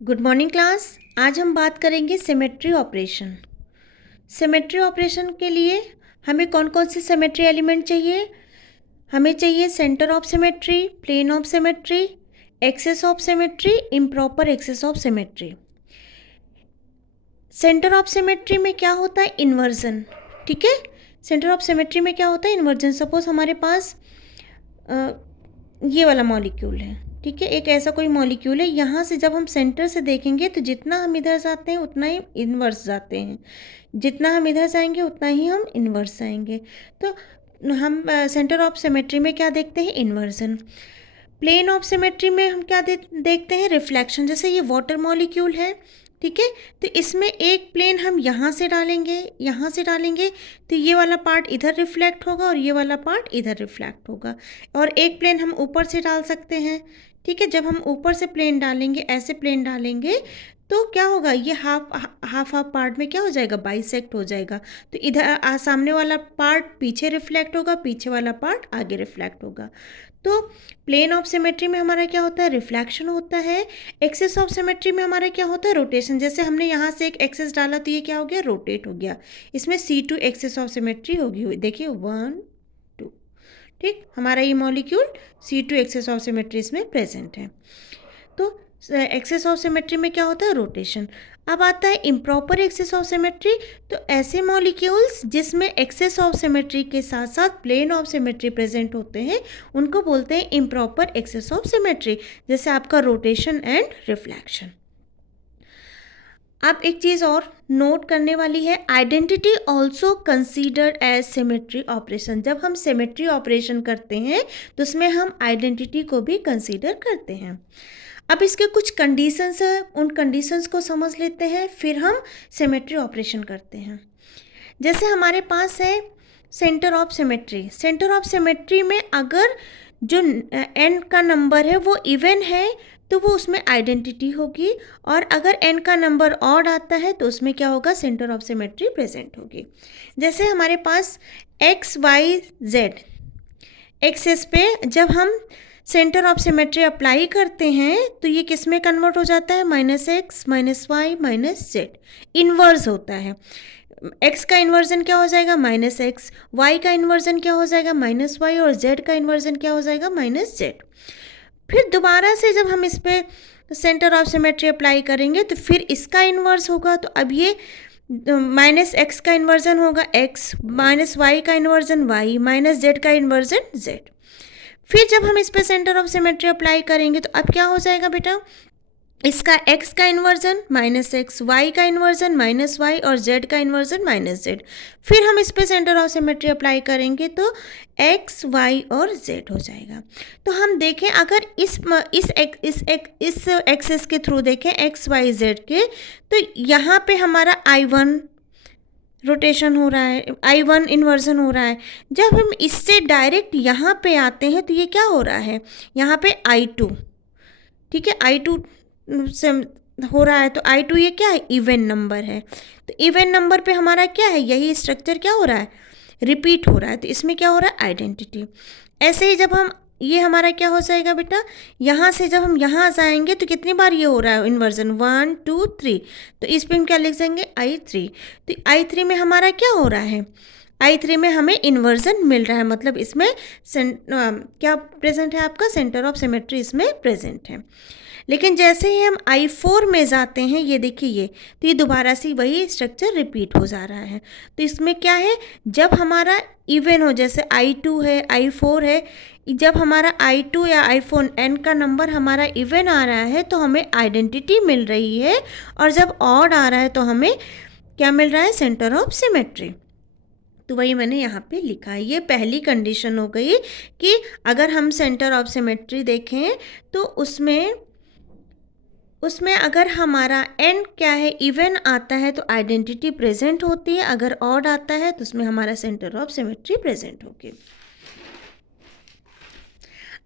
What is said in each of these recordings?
Good morning class. आज हम बात करेंगे सिमेट्री ऑपरेशन। सिमेट्री ऑपरेशन के लिए हमें कौन कौन से सिमेट्री एलिमेंट चाहिए? हमें चाहिए centre of symmetry, plane of symmetry, axis of symmetry, improper axis of symmetry. Centre of symmetry में क्या होता है? इन्वर्जन। ठीक है, सेंटर ऑफ सिमेट्री में क्या होता है? इन्वर्जन। सपोज हमारे पास ये वाला मॉलिक्यूल है, ठीक है, एक ऐसा कोई मॉलिक्यूल है। यहाँ से जब हम सेंटर से देखेंगे तो जितना हम इधर जाते हैं उतना ही इन्वर्स जाते हैं, जितना हम इधर जाएंगे उतना ही हम इन्वर्स जाएंगे। तो हम सेंटर ऑफ सिमेट्री में क्या देखते हैं? इन्वर्जन। प्लेन ऑफ सिमेट्री में हम क्या देखते हैं? रिफ्लेक्शन। जैसे ये वाटर मॉलिक्यूल है, ठीक है, तो इसमें एक प्लेन हम यहाँ से डालेंगे, यहाँ से डालेंगे, तो ये वाला पार्ट इधर रिफ्लेक्ट होगा और ये वाला पार्ट इधर रिफ्लेक्ट होगा। और एक प्लेन हम ऊपर से डाल सकते हैं, ठीक है। जब हम ऊपर से प्लेन डालेंगे, ऐसे प्लेन डालेंगे, तो क्या होगा? ये हाफ पार्ट में क्या हो जाएगा? बाइसेक्ट हो जाएगा। तो इधर सामने वाला पार्ट पीछे रिफ्लेक्ट होगा, पीछे वाला पार्ट आगे रिफ्लेक्ट होगा। तो प्लेन ऑफ सिमेट्री में हमारा क्या होता है? रिफ्लेक्शन होता है। एक्सेस ऑफ सिमेट्री में हमारा क्या होता है? रोटेशन। जैसे हमने यहाँ से एक एक्सेस डाला तो ये क्या हो गया? रोटेट हो गया। इसमें C2 एक्सेस ऑफ सिमेट्री होगी हुई, देखिए 1 2, ठीक। हमारा ये molecule C2 axis of symmetry इसमें प्रेजेंट है। तो एक्सेस ऑफ सिमेट्री में क्या होता है? रोटेशन। अब आता है इम्प्रॉपर एक्सेस ऑफ सिमेट्री। तो ऐसे मॉलिक्यूल्स जिसमें एक्सेस ऑफ सिमेट्री के साथ साथ प्लेन ऑफ सिमेट्री प्रेजेंट होते हैं उनको बोलते हैं इम्प्रॉपर एक्सेस ऑफ सिमेट्री, जैसे आपका रोटेशन एंड रिफ्लेक्शन। अब एक चीज़ और नोट करने वाली है, identity also considered as symmetry operation. जब हम सिमेट्री ऑपरेशन करते हैं तो उसमें हम आइडेंटिटी को भी कंसीडर करते हैं। अब इसके कुछ कंडीशंस है, उन कंडीशंस को समझ लेते हैं, फिर हम सिमेट्री ऑपरेशन करते हैं। जैसे हमारे पास है centre of symmetry. Centre of symmetry में अगर जो n का नंबर है वो इवन है तो वो उसमें आइडेंटिटी होगी, और अगर n का नंबर ऑड आता है तो उसमें क्या होगा? सेंटर ऑफ सिमेट्री प्रेजेंट होगी। जैसे हमारे पास x y z एक्सेस पे जब हम सेंटर ऑफ सिमेट्री अप्लाई करते हैं तो ये किस में कन्वर्ट हो जाता है? -x -y -z। इन्वर्स होता है। x का इन्वर्जन क्या हो जाएगा? -x। y का इन्वर्जन क्या हो जाएगा? -y। और z का इन्वर्जन क्या हो जाएगा? -z। फिर दोबारा से जब हम इस पर सेंटर ऑफ सिमेट्री अप्लाई करेंगे तो फिर इसका इन्वर्स होगा। तो अब ये -x का इन्वर्जन होगा x, -y का इन्वर्जन y, -z का इन्वर्जन z। फिर जब हम इस पर सेंटर ऑफ सिमेट्री अप्लाई करेंगे तो अब क्या हो जाएगा बेटा? इसका x का इन्वर्जन -x, y का इन्वर्जन -y और z का इन्वर्जन -z। फिर हम इस पे सेंटर ऑफ सिमेट्री अप्लाई करेंगे तो x, y और z हो जाएगा। तो हम देखें, अगर इस एक्सेस के थ्रू देखें x, y, z के, तो यहाँ पे हमारा I1 रोटेशन हो रहा है, I1 इन्वर्जन हो रहा है। जब हम इससे डायरेक्ट यहाँ पे आते हैं तो ये क्या हो रहा है? यहाँ पे I2, ठीक है, I2 से हो रहा है। तो I2 ये क्या है? इवन नंबर है। तो इवन नंबर पे हमारा क्या है? यही स्ट्रक्चर क्या हो रहा है? रिपीट हो रहा है। तो इसमें क्या हो रहा है? आइडेंटिटी। ऐसे ही जब हम, ये हमारा क्या हो जाएगा बेटा? यहाँ से जब हम यहाँ जाएंगे तो कितनी बार ये हो रहा है इन्वर्जन? 1 2 3। तो इस पर हम क्या लिख देंगे? I3। तो I3 में हमारा क्या हो रहा है? I3 में हमें इन्वर्जन मिल रहा है, मतलब इसमें क्या प्रेजेंट है? आपका सेंटर ऑफ सिमेट्री इसमें प्रेजेंट है। लेकिन जैसे ही हम I4 में जाते हैं, ये देखिए ये, तो ये दोबारा से वही स्ट्रक्चर रिपीट हो जा रहा है। तो इसमें क्या है? जब हमारा इवन हो, जैसे I2 है, I4 है, जब हमारा I2 या I4 n का नंबर हमारा इवन आ रहा है तो हमें आइडेंटिटी मिल रही है, और जब ऑड आ रहा है तो हमें क्या मिल रहा है? Centre of symmetry. तो वही मैंने यहाँ पे लिखा है। ये पहली कंडीशन हो गई कि अगर हम सेंटर ऑफ सिमेट्री देखें तो उसमें अगर हमारा n क्या है? इवन आता है तो आइडेंटिटी प्रेजेंट होती है, अगर ऑड आता है तो उसमें हमारा सेंटर ऑफ सिमेट्री प्रेजेंट होगी।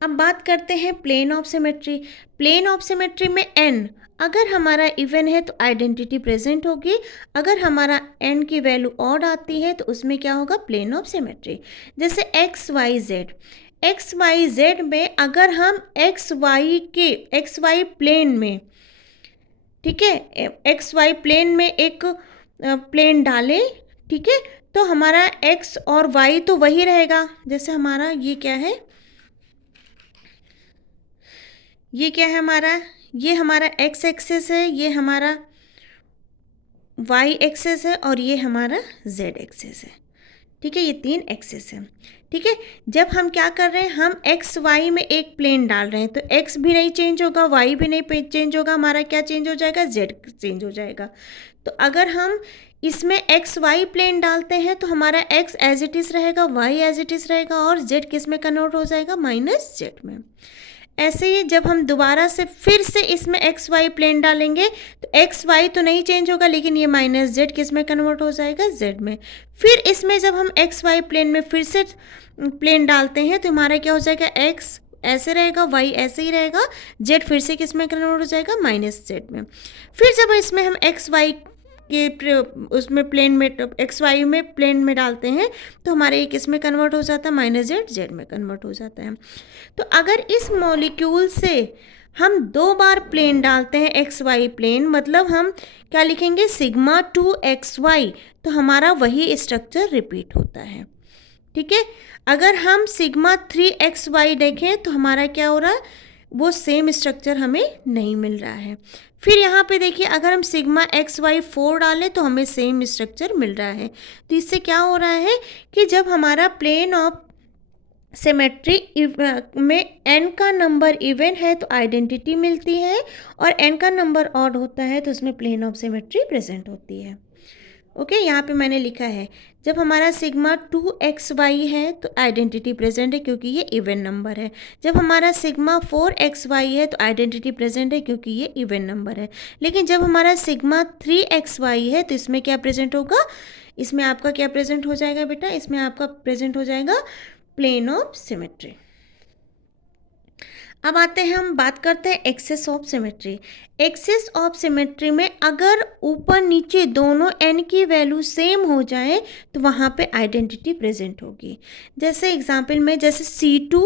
अब बात करते हैं plane of symmetry. Plane of symmetry में n अगर हमारा इवन है तो आइडेंटिटी प्रेजेंट होगी, अगर हमारा n की वैल्यू ऑड आती है तो उसमें क्या होगा? Plane of symmetry. जैसे एक्स वाई जेड में अगर हम एक्स वाई प्लेन में ठीक है, एक्स वाई प्लेन में एक प्लेन डालें, ठीक है, तो हमारा एक्स और वाई तो वही रहेगा। जैसे हमारा ये क्या है, ये क्या है हमारा, ये हमारा एक्स एक्सेस है, ये हमारा वाई एक्सेस है और ये हमारा जेड एक्सेस है। ठीक है, ये 3 एक्सेस है। ठीक है, जब हम क्या कर रहे हैं, हम एक्स वाई में एक प्लेन डाल रहे हैं, तो एक्स भी नहीं चेंज होगा, वाई भी नहीं चेंज होगा, हमारा क्या चेंज हो जाएगा, जेड चेंज हो जाएगा। तो अगर हम इसमें एक्स वाई प्लेन डालते हैं तो हमारा एक्स एज इट इज़ रहेगा, वाई एज इट इज़ रहेगा और जेड किस में कन्वर्ट हो जाएगा, माइनस जेड में। ऐसे ही जब हम दोबारा से फिर से इसमें एक्स वाई प्लेन डालेंगे तो एक्स वाई तो नहीं चेंज होगा, लेकिन ये माइनस जेड किस में कन्वर्ट हो जाएगा, जेड में। फिर इसमें जब हम एक्स वाई प्लेन में फिर से प्लेन डालते हैं तो हमारा क्या हो जाएगा, एक्स ऐसे रहेगा, वाई ऐसे ही रहेगा, जेड फिर से किस में कन्वर्ट हो जाएगा, माइनस जेड में। फिर जब इसमें हम एक्स वाई के उसमें प्लेन में एक्स वाई में प्लेन में डालते हैं तो हमारे ये किस में कन्वर्ट हो जाता है, माइनस जेड जेड में कन्वर्ट हो जाता है। तो अगर इस मॉलिक्यूल से हम 2 बार प्लेन डालते हैं एक्स वाई प्लेन, मतलब हम क्या लिखेंगे, सिग्मा 2 एक्स वाई, तो हमारा वही स्ट्रक्चर रिपीट होता है। ठीक है, अगर हम सिग्मा 3 एक्स वाई देखें तो हमारा क्या हो रहा है, वो सेम स्ट्रक्चर हमें नहीं मिल रहा है। फिर यहाँ पे देखिए, अगर हम सिग्मा एक्स वाई 4 डालें तो हमें सेम स्ट्रक्चर मिल रहा है। तो इससे क्या हो रहा है कि जब हमारा प्लेन ऑफ सिमेट्री में n का नंबर इवन है तो आइडेंटिटी मिलती है, और n का नंबर ऑड होता है तो उसमें प्लेन ऑफ सिमेट्री प्रेजेंट होती है। ओके, यहाँ पे मैंने लिखा है, जब हमारा सिग्मा 2 एक्स वाई है तो आइडेंटिटी प्रेजेंट है क्योंकि ये इवन नंबर है। जब हमारा सिग्मा 4 एक्स वाई है तो आइडेंटिटी प्रेजेंट है क्योंकि ये इवन नंबर है। लेकिन जब हमारा सिग्मा 3 एक्स वाई है तो इसमें क्या प्रेजेंट होगा, इसमें आपका क्या प्रेजेंट हो जाएगा बेटा, इसमें आपका प्रेजेंट हो जाएगा प्लेन ऑफ सिमेट्री। अब आते हैं, हम बात करते हैं axis of symmetry. Axis of symmetry में अगर ऊपर नीचे दोनों n की वैल्यू सेम हो जाए तो वहाँ पे आइडेंटिटी प्रेजेंट होगी। जैसे एग्जांपल में, जैसे C2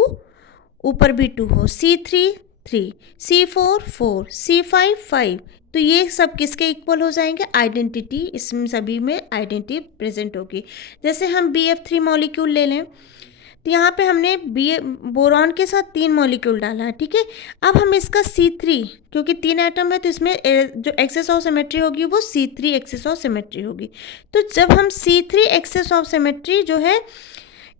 ऊपर भी 2 हो, C3 3, C4 4, C5 5, तो ये सब किसके इक्वल हो जाएंगे, आइडेंटिटी, इसमें सभी में आइडेंटिटी प्रेजेंट होगी। जैसे हम BF3 मॉलिक्यूल ले लें, तो यहाँ पे हमने बोरॉन के साथ 3 मॉलिक्यूल डाला है। ठीक है, अब हम इसका C3, क्योंकि 3 एटम है तो इसमें जो एक्सेस ऑफ सिमेट्री होगी वो C3 एक्सेस ऑफ सिमेट्री होगी। तो जब हम C3 एक्सेस ऑफ सिमेट्री जो है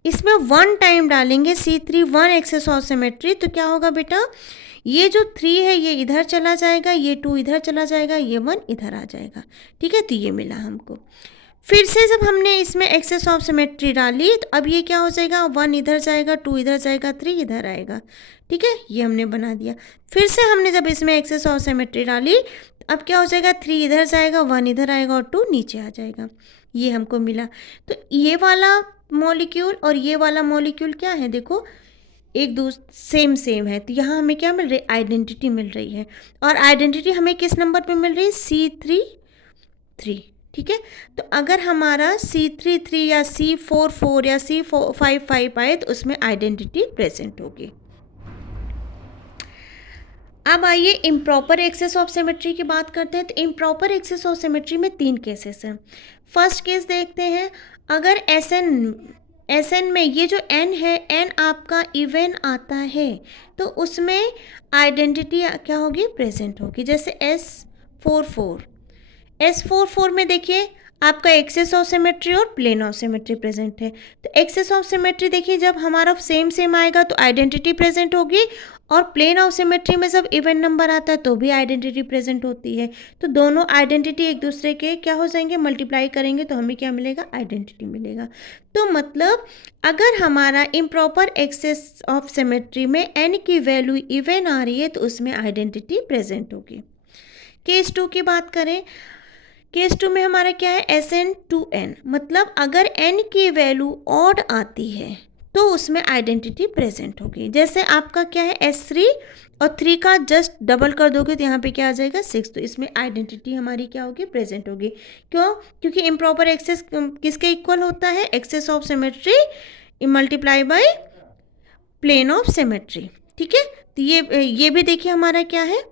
इसमें 1 टाइम डालेंगे, C3 1 एक्सेस ऑफ सिमेट्री, तो क्या होगा बेटा, ये जो 3 है ये इधर चला जाएगा, ये 2 इधर चला जाएगा, ये 1 इधर आ जाएगा। ठीक है, तो ये मिला हमको। फिर से जब हमने इसमें एक्सेस ऑफ सिमेट्री डाली तो अब ये क्या हो जाएगा, 1 इधर जाएगा, 2 इधर जाएगा, 3 इधर आएगा। ठीक है, ये हमने बना दिया। फिर से हमने जब इसमें एक्सेस ऑफ सिमेट्री डाली तो अब क्या हो जाएगा, 3 इधर जाएगा, 1 इधर आएगा और 2 नीचे आ जाएगा। ये हमको मिला। तो ये वाला मॉलिक्यूल और ये वाला मॉलिक्यूल क्या है, देखो एक दूसरे सेम है, तो यहाँ हमें क्या मिल रही है, आइडेंटिटी मिल रही है। और आइडेंटिटी हमें किस नंबर पे मिल रही है, C3 3। ठीक है, तो अगर हमारा C3 3 या C4 4 या C5 5 आए तो उसमें आइडेंटिटी प्रेजेंट होगी। अब आइए इम्प्रॉपर एक्सेस ऑफ सिमेट्री की बात करते हैं। तो इम्प्रॉपर एक्सेस ऑफ सिमेट्री में 3 केसेस हैं। फर्स्ट केस देखते हैं, अगर SN में ये जो N है, N आपका इवन आता है तो उसमें आइडेंटिटी क्या होगी, प्रेजेंट होगी। जैसे S44 में देखिए आपका एक्सेस ऑफ सिमेट्री और प्लेन ऑफ सिमेट्री प्रेजेंट है। तो एक्सेस ऑफ सिमेट्री देखिए जब हमारा सेम आएगा तो आइडेंटिटी प्रेजेंट होगी, और प्लेन ऑफ सिमेट्री में जब इवन नंबर आता है तो भी आइडेंटिटी प्रेजेंट होती है। तो दोनों आइडेंटिटी एक दूसरे के क्या हो जाएंगे, मल्टीप्लाई करेंगे तो हमें क्या मिलेगा, आइडेंटिटी मिलेगा। तो मतलब अगर हमारा इम्प्रॉपर एक्सेस ऑफ सिमेट्री में n की वैल्यू इवन आ रही है तो उसमें आइडेंटिटी प्रेजेंट होगी। केस 2 की बात करें, केस 2 में हमारा क्या है, SN2N, मतलब अगर n की वैल्यू ऑड आती है तो उसमें आइडेंटिटी प्रेजेंट होगी। जैसे आपका क्या है, S3 और 3 का जस्ट डबल कर दोगे तो यहाँ पे क्या आ जाएगा, 6, तो इसमें आइडेंटिटी हमारी क्या होगी, प्रेजेंट होगी। क्यों, क्योंकि इम्प्रॉपर एक्सेस किसके इक्वल होता है, axis of symmetry multiply by plane of symmetry. ठीक है, तो ये भी देखिए हमारा क्या है,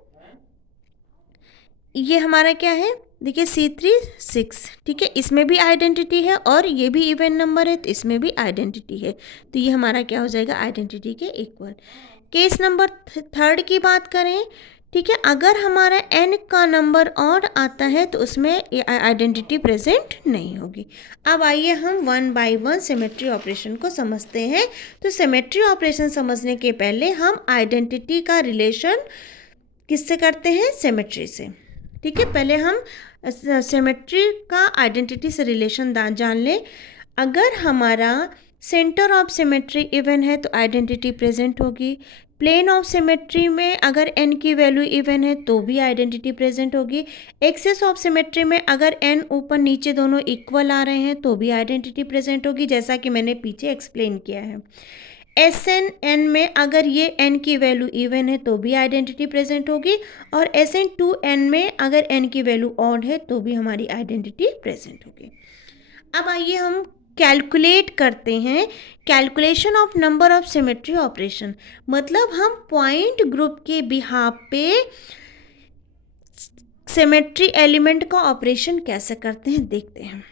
ये हमारा क्या है, देखिए C3 6, ठीक है, इसमें भी आइडेंटिटी है और ये भी इवन नंबर है तो इसमें भी आइडेंटिटी है, तो ये हमारा क्या हो जाएगा, आइडेंटिटी के इक्वल। केस नंबर थर्ड की बात करें, ठीक है, अगर हमारा n का नंबर ऑड आता है तो उसमें आइडेंटिटी प्रेजेंट नहीं होगी। अब आइए हम 1 बाय 1 सिमेट्री ऑपरेशन को समझते हैं। तो सिमेट्री ऑपरेशन समझने के पहले हम आइडेंटिटी का रिलेशन किससे करते हैं, सिमेट्री से, ठीक है। पहले हम सिमेट्री का आइडेंटिटी से रिलेशन जान लें। अगर हमारा सेंटर ऑफ सिमेट्री इवन है तो आइडेंटिटी प्रेजेंट होगी। प्लेन ऑफ सिमेट्री में अगर n की वैल्यू इवन है तो भी आइडेंटिटी प्रेजेंट होगी। एक्सेस ऑफ सिमेट्री में अगर n ऊपर नीचे दोनों इक्वल आ रहे हैं तो भी आइडेंटिटी प्रेजेंट होगी, जैसा कि मैंने पीछे एक्सप्लेन किया है। Sn में अगर ये n की वैल्यू इवन है तो भी आइडेंटिटी प्रेजेंट होगी, और Sn2n में अगर n की वैल्यू ऑड है तो भी हमारी आइडेंटिटी प्रेजेंट होगी। अब आइए हम कैलकुलेट करते हैं calculation of number of symmetry operation, मतलब हम पॉइंट ग्रुप के बिहाफ पे सिमेट्री एलिमेंट का ऑपरेशन कैसे करते हैं देखते हैं,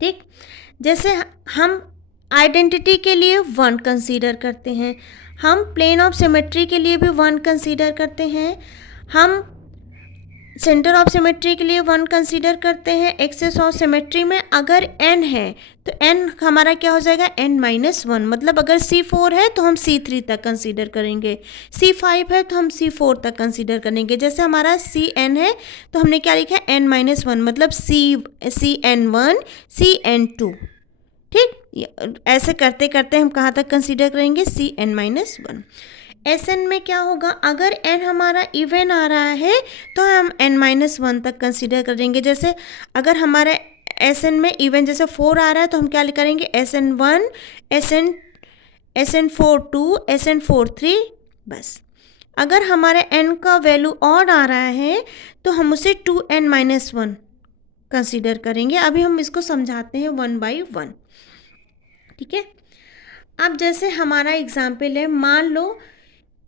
ठीक। जैसे हम आइडेंटिटी के लिए 1 कंसीडर करते हैं, हम प्लेन ऑफ सिमेट्री के लिए भी 1 कंसीडर करते हैं, हम सेंटर ऑफ सिमेट्री के लिए 1 कंसीडर करते हैं। एक्सेस ऑफ सिमेट्री में अगर n है तो n हमारा क्या हो जाएगा, n-1, मतलब अगर C4 है तो हम C3 तक कंसीडर करेंगे, C5 है तो हम C4 तक कंसीडर करेंगे। जैसे हमारा Cn है तो हमने क्या लिखा है, n-1, मतलब Cn1 Cn2, ठीक। ऐसे करते करते हम कहाँ तक कंसीडर करेंगे, Cn-1। Sn में क्या होगा, अगर n हमारा इवन आ रहा है तो हम n-1 तक कंसीडर करेंगे। जैसे अगर हमारा Sn में इवन जैसे 4 आ रहा है तो हम क्या करेंगे, Sn1 Sn4 2 Sn4 3, बस। अगर हमारे n का वैल्यू ऑड आ रहा है तो हम उसे 2n-1 कंसीडर करेंगे। अभी हम इसको समझाते हैं 1 बाय 1, ठीक है। अब जैसे हमारा एग्जाम्पल है, मान लो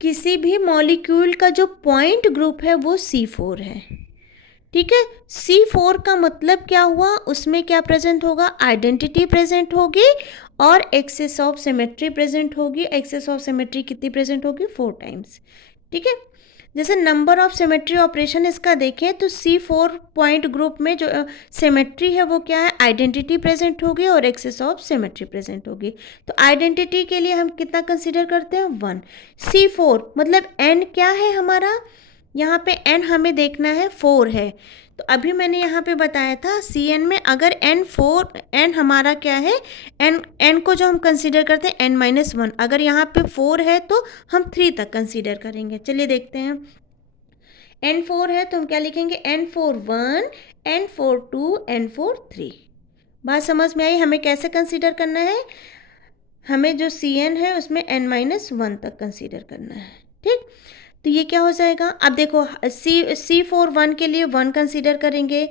किसी भी मॉलिक्यूल का जो पॉइंट ग्रुप है वो C4 है, ठीक है। C4 का मतलब क्या हुआ, उसमें क्या प्रेजेंट होगा, आइडेंटिटी प्रेजेंट होगी और एक्सेस ऑफ सिमेट्री प्रेजेंट होगी। एक्सेस ऑफ सिमेट्री कितनी प्रेजेंट होगी, 4 टाइम्स, ठीक है। जैसे नंबर ऑफ सिमेट्री ऑपरेशन इसका देखें तो C4 पॉइंट ग्रुप में जो सिमेट्री है वो क्या है, आइडेंटिटी प्रेजेंट होगी और एक्सेस ऑफ सिमेट्री प्रेजेंट होगी। तो आइडेंटिटी के लिए हम कितना कंसीडर करते हैं, 1। C4 मतलब n क्या है हमारा, यहाँ पे n हमें देखना है 4 है, तो अभी मैंने यहाँ पे बताया था Cn में अगर n हमारा क्या है, n को जो हम कंसीडर करते हैं n-1, अगर यहाँ पे 4 है तो हम 3 तक कंसीडर करेंगे। चलिए देखते हैं, n4 है तो हम क्या लिखेंगे, n4 1 n4 2 n4 3। बात समझ में आई, हमें कैसे कंसीडर करना है, हमें जो Cn है उसमें n-1 तक कंसीडर करना है, ठीक। तो ये क्या हो जाएगा, अब देखो C4 1 के लिए 1 कंसीडर करेंगे,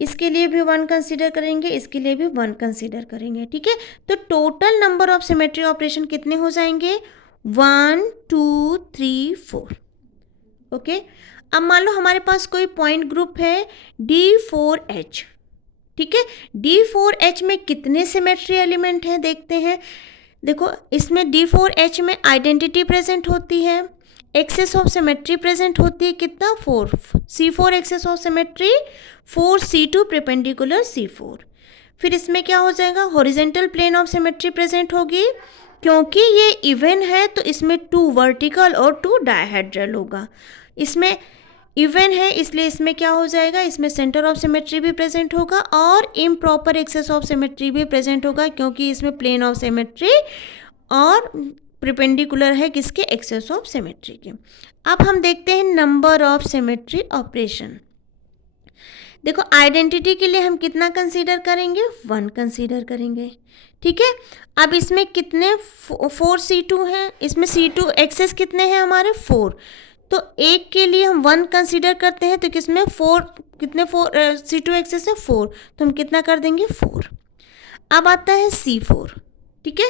इसके लिए भी 1 कंसीडर करेंगे, इसके लिए भी 1 कंसीडर करेंगे, ठीक है। तो total number of symmetry operation कितने हो जाएंगे, 1 2 3 4, ओके। अब मान लो हमारे पास कोई पॉइंट ग्रुप है D4H, ठीक है। D4H में कितने सिमेट्री एलिमेंट हैं देखते हैं। देखो इसमें D4H में आइडेंटिटी प्रेजेंट होती है, एक्सेस ऑफ सिमेट्री प्रेजेंट होती है, कितना, 4। C4 access of symmetry 4 C2 perpendicular C4। फिर इसमें क्या हो जाएगा, horizontal plane of symmetry present होगी, क्योंकि ये इवन है तो इसमें 2 वर्टिकल और 2 डायहेड्रल होगा। इसमें इवन है इसलिए इसमें क्या हो जाएगा, इसमें सेंटर ऑफ सिमेट्री भी प्रेजेंट होगा और इम्प्रॉपर एक्सेस ऑफ सिमेट्री भी प्रेजेंट होगा, क्योंकि इसमें प्लेन ऑफ सिमेट्री और परपेंडिकुलर है किसके, एक्सेस ऑफ सिमेट्री के। अब हम देखते हैं नंबर ऑफ सिमेट्री ऑपरेशन। देखो आइडेंटिटी के लिए हम कितना कंसीडर करेंगे, 1 कंसीडर करेंगे, ठीक है। अब इसमें कितने 4 C2 हैं, इसमें C2 एक्सेस कितने हैं हमारे 4, तो एक के लिए हम 1 कंसीडर करते हैं तो किसमें 4 कितने 4 C2 एक्सेस है 4, तो हम कितना कर देंगे 4। अब आता है C4, ठीक है।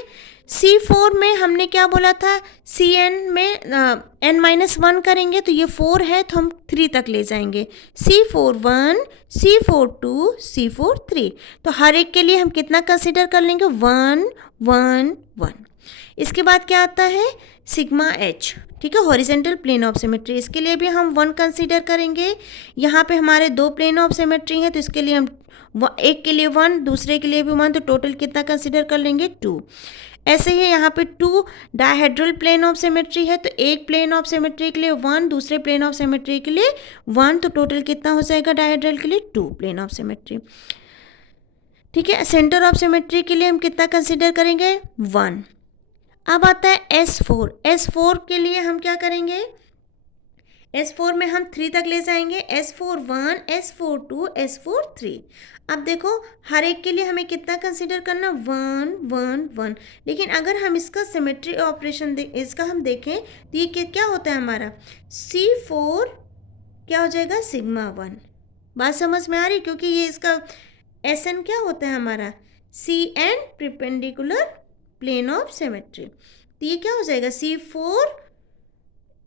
C4 में हमने क्या बोला था, Cn में n-1 करेंगे तो ये 4 है तो हम 3 तक ले जाएंगे, C4 1, C4 2, C4 3। तो हर एक के लिए हम कितना कंसिडर कर लेंगे, 1 1 1। इसके बाद क्या आता है, सिग्मा H, ठीक है, हॉरिजेंटल प्लेन ऑफ सिमेट्री, इसके लिए भी हम 1 कंसीडर करेंगे। यहाँ पे हमारे 2 प्लेन ऑफ सिमेट्री हैं तो इसके लिए हम एक के लिए 1, दूसरे के लिए भी 1, तो टोटल कितना कंसीडर कर लेंगे, 2। ऐसे ही यहाँ पे 2 डायहेड्रल प्लेन ऑफ सिमेट्री है तो एक प्लेन ऑफ सिमेट्री के लिए 1, दूसरे प्लेन ऑफ सिमेट्री के लिए 1, तो टोटल कितना हो जाएगा डायहेड्रल के लिए, 2 प्लेन ऑफ सिमेट्री। ठीक है, सेंटर ऑफ सिमेट्री के लिए हम कितना कंसीडर करेंगे, 1। अब आता है S4, S4 के लिए हम क्या करेंगे, S4 में हम 3 तक ले जाएंगे, S4 1, S4 2, S4 3। अब देखो हर एक के लिए हमें कितना कंसीडर करना, 1 1 1। लेकिन अगर हम इसका सिमेट्री ऑपरेशन इसका हम देखें तो ये क्या होता है हमारा, C4 क्या हो जाएगा, सिग्मा 1। बात समझ में आ रही, क्योंकि ये इसका SN क्या होता है हमारा, CN perpendicular plane of symmetry, तो ये क्या हो जाएगा, C4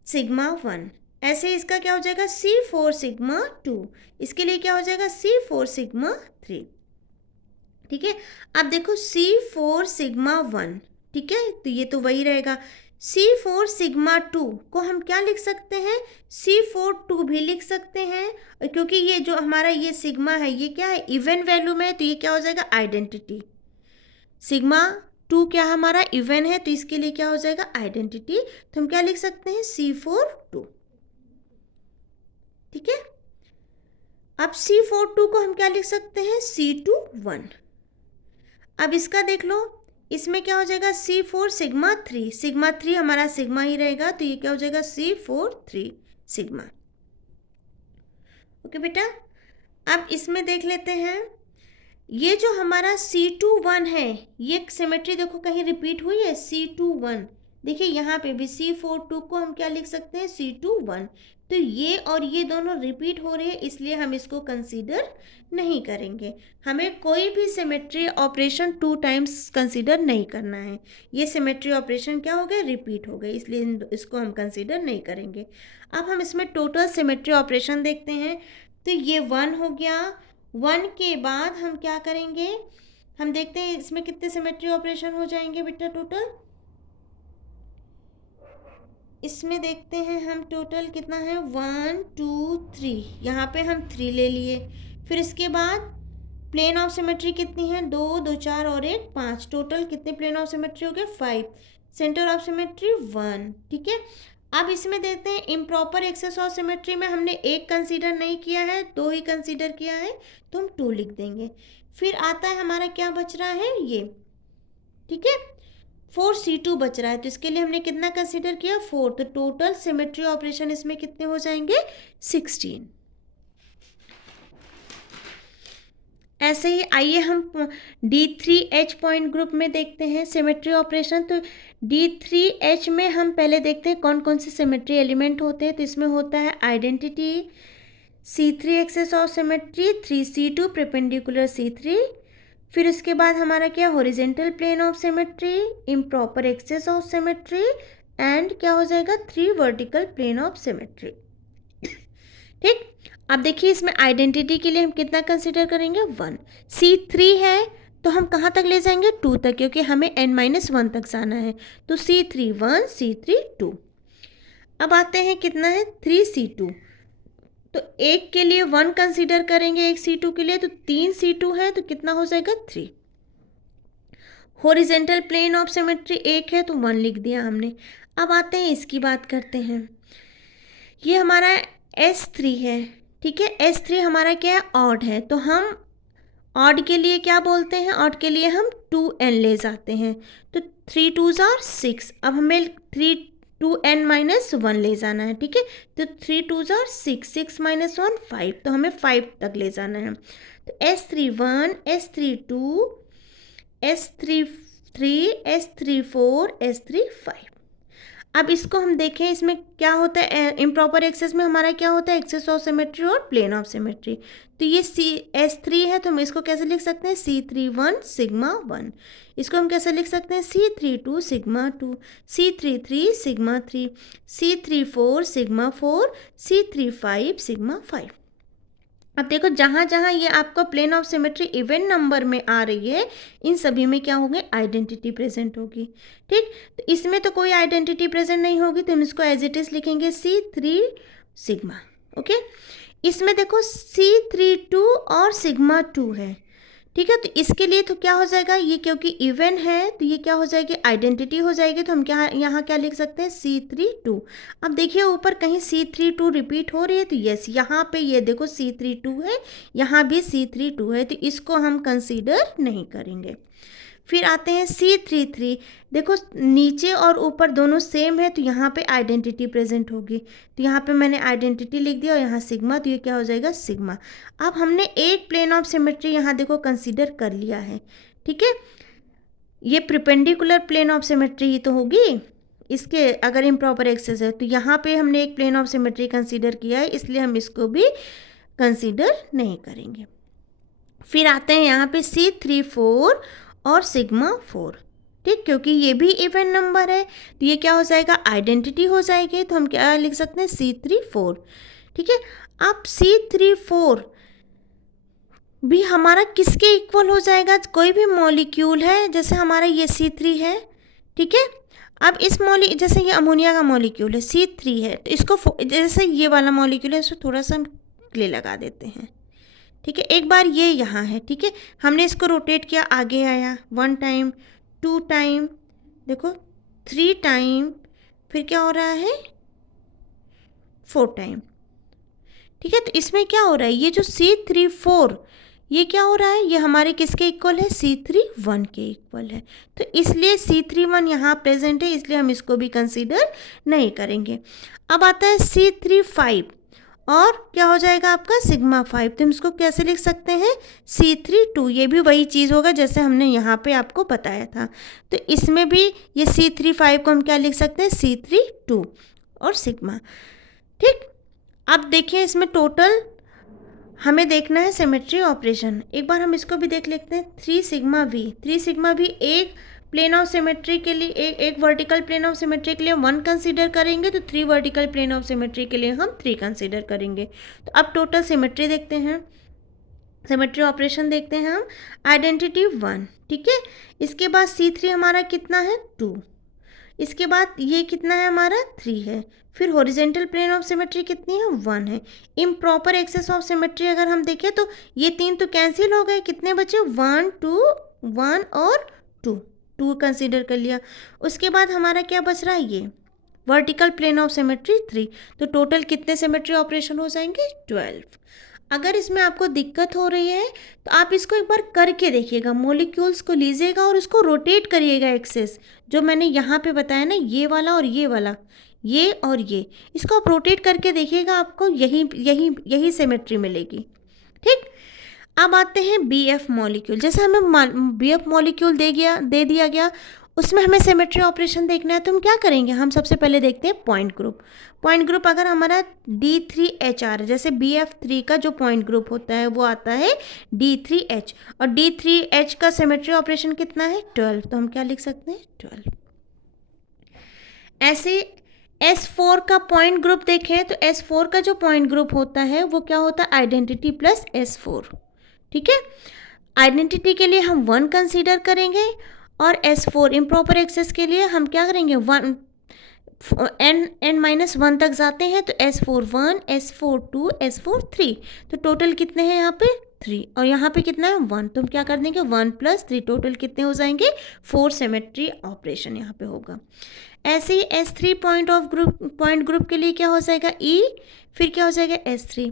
सिग्मा 1। ऐसे इसका क्या हो जाएगा, C4 सिग्मा 2, इसके लिए क्या हो जाएगा, C4 सिग्मा 3। ठीक है, अब देखो C4 सिग्मा 1, ठीक है, तो ये तो वही रहेगा। C4 सिग्मा 2 को हम क्या लिख सकते हैं, C4 2 भी लिख सकते हैं, क्योंकि ये जो हमारा ये सिग्मा है ये क्या है, इवन वैल्यू में है, तो ये क्या हो जाएगा, आइडेंटिटी। सिग्मा 2 क्या हमारा इवन है तो इसके लिए क्या हो जाएगा, आइडेंटिटी, तो हम क्या लिख सकते हैं, C4 2। ठीक है, अब C4 2 को हम क्या लिख सकते हैं, C2 1। अब इसका देख लो, इसमें क्या हो जाएगा, C4 सिग्मा 3, सिग्मा 3 हमारा सिग्मा ही रहेगा, तो ये क्या हो जाएगा, C4 3 सिग्मा। ओके बेटा, अब इसमें देख लेते हैं, ये जो हमारा C2 1 है, ये सिमेट्री देखो कहीं रिपीट हुई है, C2 1। देखिए यहाँ पे भी C4 2 को हम क्या लिख सकते हैं, C2 1। तो ये और ये दोनों रिपीट हो रहे हैं, इसलिए हम इसको कंसीडर नहीं करेंगे। हमें कोई भी सिमेट्री ऑपरेशन 2 टाइम्स कंसीडर नहीं करना है। ये सिमेट्री ऑपरेशन क्या हो गए, रिपीट हो गए, इसलिए इसको हम कंसीडर नहीं करेंगे। अब हम इसमें टोटल सिमेट्री ऑपरेशन देखते हैं, तो ये 1 हो गया। 1 के बाद हम क्या करेंगे, हम देखते हैं इसमें कितने सिमेट्री ऑपरेशन हो जाएंगे बेटा टोटल, इसमें देखते हैं हम टोटल कितना है, 1 2 3, यहाँ पे हम 3 ले लिए। फिर इसके बाद प्लेन ऑफ सिमेट्री कितनी है, 2 2 4 और 1 5, टोटल कितने प्लेन ऑफ सिमेट्री हो गए, 5। Centre of symmetry 1। ठीक है, अब इसमें देते हैं इम्प्रॉपर एक्सेस ऑफ सिमेट्री में हमने 1 कंसीडर नहीं किया है, 2 ही कंसीडर किया है, तो हम 2 लिख देंगे। फिर आता है हमारा क्या बच रहा है, ये, ठीक है, 4C2 बच रहा है, तो इसके लिए हमने कितना कंसीडर किया, 4, तो टोटल सिमेट्री ऑपरेशन इसमें कितने हो जाएंगे, 16। ऐसे ही आइए हम D3H पॉइंट ग्रुप में देखते हैं सिमेट्री ऑपरेशन। तो D3H में हम पहले देखते हैं कौन कौन से सिमेट्री एलिमेंट होते हैं। तो इसमें होता है identity, C3 axis of symmetry, 3C2 perpendicular C3, फिर उसके बाद हमारा क्या, horizontal plane of symmetry, improper axis of symmetry, and क्या हो जाएगा, 3 वर्टिकल प्लेन ऑफ सिमेट्री। ठीक, अब देखिए इसमें आइडेंटिटी के लिए हम कितना कंसीडर करेंगे, 1। C3 है तो हम कहाँ तक ले जाएंगे, 2 तक, क्योंकि हमें n-1 तक जाना है, तो C3 1, C3 2। अब आते हैं कितना है, 3C2, तो एक के लिए 1 कंसीडर करेंगे, एक C2 के लिए, तो 3 C2 है तो कितना हो जाएगा, 3। हॉरिजेंटल प्लेन ऑफ सिमेट्री 1 है तो 1 लिख दिया हमने। अब आते हैं इसकी बात करते हैं, ये हमारा S3 है, ठीक है, S3 हमारा क्या है, ऑड है, तो हम ऑड के लिए क्या बोलते हैं, ऑड के लिए हम 2n ले जाते हैं, तो 3 2s are 6। अब हमें 2n-1 ले जाना है, ठीक है, तो 3 2s are 6, 6 - 1 5, तो हमें 5 तक ले जाना है। तो S3 1, S3 2, S3 3, S3 4, S3 5। अब इसको हम देखें, इसमें क्या होता है, इम्प्रॉपर एक्सेस में हमारा क्या होता है, एक्सेस ऑफ सिमेट्री और प्लेन ऑफ सिमेट्री। तो ये S3 है, तो हम इसको कैसे लिख सकते हैं, C31 सिग्मा 1। इसको हम कैसे लिख सकते हैं, C32 sigma 2, C33 sigma 3, C34 sigma 4, C35 sigma 5। अब देखो जहाँ जहाँ ये आपका plane of symmetry even number में आ रही है, इन सभी में क्या होंगे, आइडेंटिटी प्रेजेंट होगी। ठीक, तो इसमें तो कोई आइडेंटिटी प्रेजेंट नहीं होगी, तो हम इसको एज इट इज लिखेंगे C3 सिग्मा। ओके, इसमें देखो C32 और सिग्मा 2 है। ठीक है, तो इसके लिए तो क्या हो जाएगा, ये क्योंकि इवन है तो ये क्या हो जाएगी, आइडेंटिटी हो जाएगी। तो हम क्या यहाँ क्या लिख सकते हैं, C32। अब देखिए ऊपर कहीं C32 रिपीट हो रही है, तो यस यहाँ पे ये देखो C32 है, यहाँ भी C32 है, तो इसको हम कंसीडर नहीं करेंगे। फिर आते हैं C33, देखो नीचे और ऊपर दोनों सेम है, तो यहाँ पे आइडेंटिटी प्रेजेंट होगी। तो यहाँ पे मैंने आइडेंटिटी लिख दिया और यहाँ सिग्मा, तो ये क्या हो जाएगा, सिग्मा। अब हमने एक प्लेन ऑफ सिमेट्री यहाँ देखो कंसीडर कर लिया है। ठीक है, ये प्रिपेंडिकुलर प्लेन ऑफ सिमेट्री ही तो होगी इसके, अगर इम्प्रॉपर एक्सेस है, तो यहाँ पे हमने एक प्लेन ऑफ सिमेट्री कंसीडर किया है, इसलिए हम इसको भी कंसीडर नहीं करेंगे। फिर आते हैं यहाँ पे C34 और सिग्मा 4। ठीक, क्योंकि ये भी इवन नंबर है, तो ये क्या हो जाएगा, आइडेंटिटी हो जाएगी। तो हम क्या लिख सकते हैं, C34। ठीक है, अब C34 भी हमारा किसके इक्वल हो जाएगा, कोई भी मॉलिक्यूल है, जैसे हमारा ये C3 है। ठीक है, अब इस जैसे ये अमोनिया का मॉलिक्यूल है, C3 है, तो इसको जैसे ये वाला मॉलिक्यूल है, इसको थोड़ा सा हम क्ले लगा देते हैं। ठीक है, एक बार ये यहाँ है। ठीक है, हमने इसको रोटेट किया, आगे आया 1 टाइम, 2 टाइम, देखो 3 टाइम, फिर क्या हो रहा है, 4 टाइम। ठीक है, तो इसमें क्या हो रहा है, ये जो C34 ये क्या हो रहा है, ये हमारे किसके इक्वल है, C31 के इक्वल है। तो इसलिए C31 यहाँ प्रेजेंट है, इसलिए हम इसको भी कंसीडर नहीं करेंगे। अब आता है C35 और क्या हो जाएगा आपका, सिग्मा 5। तो हम इसको कैसे लिख सकते हैं, C32। ये भी वही चीज़ होगा जैसे हमने यहाँ पे आपको बताया था। तो इसमें भी ये C35 को हम क्या लिख सकते हैं, C32 और सिग्मा। ठीक, अब देखिए इसमें टोटल हमें देखना है सिमेट्री ऑपरेशन। एक बार हम इसको भी देख लेते हैं, 3 सिग्मा V। 3 सिग्मा V एक प्लेन ऑफ सिमेट्री के लिए, एक वर्टिकल प्लेन ऑफ सिमेट्री के लिए 1 कंसीडर करेंगे, तो 3 वर्टिकल प्लेन ऑफ सिमेट्री के लिए हम 3 कंसीडर करेंगे। तो अब टोटल सिमेट्री देखते हैं, सिमेट्री ऑपरेशन देखते हैं हम। आइडेंटिटी 1, ठीक है, इसके बाद C3 हमारा कितना है, 2, इसके बाद ये कितना है हमारा, 3 है। फिर हॉरिजेंटल प्लेन ऑफ सिमेट्री कितनी है, 1 है। इम्प्रॉपर एक्सेस ऑफ सिमेट्री अगर हम देखें तो ये 3 तो कैंसिल हो गए, कितने बचे, 1 2 1 और 2 कंसीडर कर लिया। उसके बाद हमारा क्या बच रहा है, ये वर्टिकल प्लेन ऑफ सिमेट्री 3। तो टोटल कितने सिमेट्री ऑपरेशन हो जाएंगे, 12। अगर इसमें आपको दिक्कत हो रही है तो आप इसको एक बार करके देखिएगा, मॉलिक्यूल्स को लीजिएगा और उसको रोटेट करिएगा एक्सेस, जो मैंने यहाँ पे बताया ना, ये वाला और ये वाला, ये और ये, इसको आप रोटेट करके देखिएगा, आपको यही सिमेट्री मिलेगी। ठीक, अब आते हैं BF मॉलिक्यूल। जैसे हमें BF मॉलिक्यूल दे दिया गया, उसमें हमें सिमेट्री ऑपरेशन देखना है, तो हम क्या करेंगे, हम सबसे पहले देखते हैं पॉइंट ग्रुप। पॉइंट ग्रुप अगर हमारा D3H आ रहा है, जैसे BF3 का जो पॉइंट ग्रुप होता है वो आता है D3H, और D3H का सिमेट्री ऑपरेशन कितना है, 12। तो हम क्या लिख सकते हैं, 12। ऐसे S4 का पॉइंट ग्रुप देखें तो S4 का जो पॉइंट ग्रुप होता है वो क्या होता है, आइडेंटिटी प्लस S4। ठीक है, आइडेंटिटी के लिए हम 1 कंसीडर करेंगे, और S4 इम्प्रॉपर एक्सेस के लिए हम क्या करेंगे, 1 n-1 तक जाते हैं, तो S4 1, S4 2, S4 3। तो टोटल कितने हैं यहाँ पे, 3, और यहाँ पे कितना है, 1। तो हम क्या कर देंगे, 1 + 3, टोटल कितने हो जाएंगे, 4 सिमेट्री ऑपरेशन यहाँ पे होगा। ऐसे ही S3 पॉइंट ग्रुप के लिए क्या हो जाएगा, E, फिर क्या हो जाएगा, S3।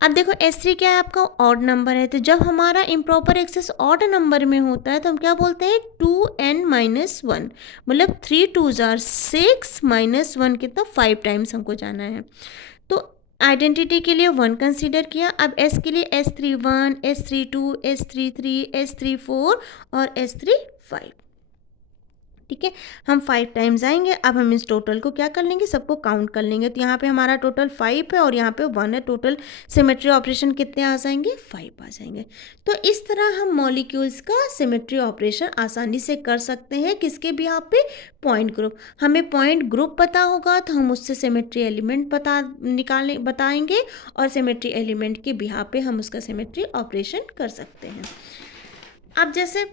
अब देखो S3 क्या है, आपका ऑड नंबर है, तो जब हमारा इम्प्रॉपर एक्सेस ऑड नंबर में होता है तो हम क्या बोलते हैं, 2n-1, मतलब 3 2s are 6 -1 कितना, 5 टाइम्स हमको जाना है। तो आइडेंटिटी के लिए 1 कंसीडर किया। अब S के लिए S31, S32, S33, S34 और S35। ठीक है, हम 5 टाइम्स आएंगे। अब हम इस टोटल को क्या कर लेंगे, सबको काउंट कर लेंगे। तो यहाँ पे हमारा टोटल 5 है और यहाँ पे 1 है। टोटल सिमेट्री ऑपरेशन कितने आ जाएंगे, 5 आ जाएंगे। तो इस तरह हम मॉलिक्यूल्स का सिमेट्री ऑपरेशन आसानी से कर सकते हैं। किसके भी यहाँ पे, पॉइंट ग्रुप। हमें पॉइंट ग्रुप पता होगा तो हम उससे सिमेट्री एलिमेंट बताएंगे और सिमेट्री एलिमेंट के बिहार पे हम उसका सिमेट्री ऑपरेशन कर सकते हैं। अब जैसे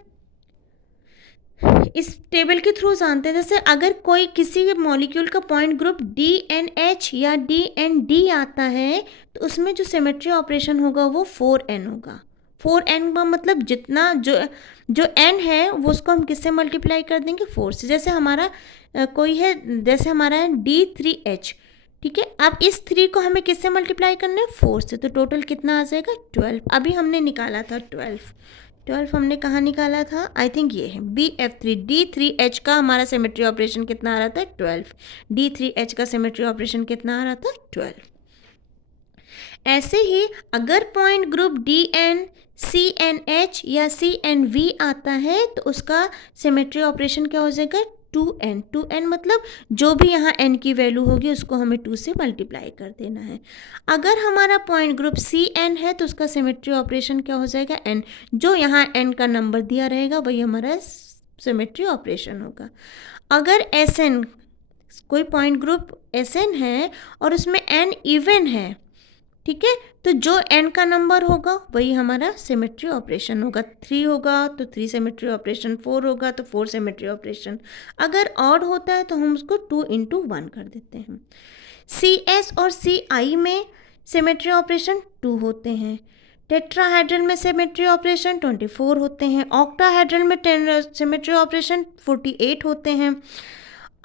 इस टेबल के थ्रू जानते हैं, जैसे अगर कोई किसी मॉलिक्यूल का पॉइंट ग्रुप DNH या DND आता है तो उसमें जो सिमेट्री ऑपरेशन होगा वो 4n होगा। 4n का मतलब जितना जो n है वो उसको हम किससे मल्टीप्लाई कर देंगे, 4 से। जैसे हमारा कोई है, जैसे हमारा है D3H, ठीक है। अब इस 3 को हमें किससे मल्टीप्लाई करना है, 4 से। तो टोटल कितना आ जाएगा, 12। अभी हमने निकाला था 12 हमने कहाँ निकाला था, आई थिंक ये है BF3। D3H का हमारा सिमेट्री ऑपरेशन कितना आ रहा था, 12। D3H का सिमेट्री ऑपरेशन कितना आ रहा था, 12। ऐसे ही अगर पॉइंट ग्रुप DN, CNH या CNV आता है तो उसका सिमेट्री ऑपरेशन क्या हो जाएगा, 2n मतलब जो भी यहाँ n की वैल्यू होगी उसको हमें 2 से मल्टीप्लाई कर देना है। अगर हमारा पॉइंट ग्रुप CN है तो उसका सिमेट्री ऑपरेशन क्या हो जाएगा, n। जो यहाँ n का नंबर दिया रहेगा वही हमारा सिमेट्री ऑपरेशन होगा। अगर SN, कोई पॉइंट ग्रुप SN है और उसमें n इवन है, ठीक है, तो जो n का नंबर होगा वही हमारा सिमेट्री ऑपरेशन होगा। 3 होगा तो 3 सिमेट्री ऑपरेशन, 4 होगा तो 4 सिमेट्री ऑपरेशन। अगर ऑड होता है तो हम उसको 2 × 1 कर देते हैं। CS और CI में सिमेट्री ऑपरेशन 2 होते हैं। टेट्राहेड्रल में सिमेट्री ऑपरेशन 24 होते हैं। ऑक्टाहेड्रल में सिमेट्री ऑपरेशन 48 होते हैं।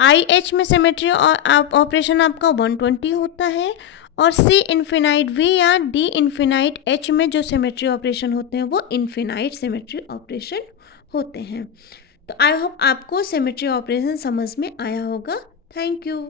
IH में सिमेट्री ऑपरेशन आपका 120 होता है। और C∞V या D∞H में जो सिमेट्री ऑपरेशन होते हैं वो इन्फिनाइट सिमेट्री ऑपरेशन होते हैं। तो आई होप आपको सिमेट्री ऑपरेशन समझ में आया होगा। Thank you.